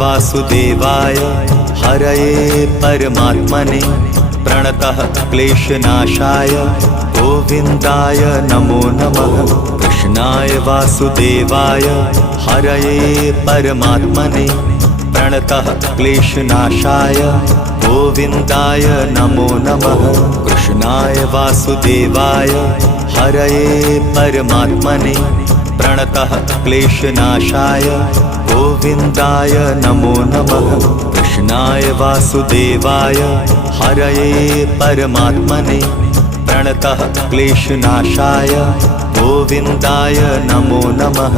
वासुदेवाय हरये परमात्मने प्रणतः क्लेशनाशाय गोविन्दाय नमो नमः। कृष्णाय वासुदेवाय हरये परमात्मने प्रणतः क्लेशनाशाय गोविन्दाय नमो नमः। कृष्णाय वासुदेवाय हरये परमात्मने प्रणतः क्लेशनाशाय गोविन्दाय नमो नमः। कृष्णाय वासुदेवाय हरये परमात्मने प्रणतः क्लेशनाशाय गोविन्दाय नमो नमः।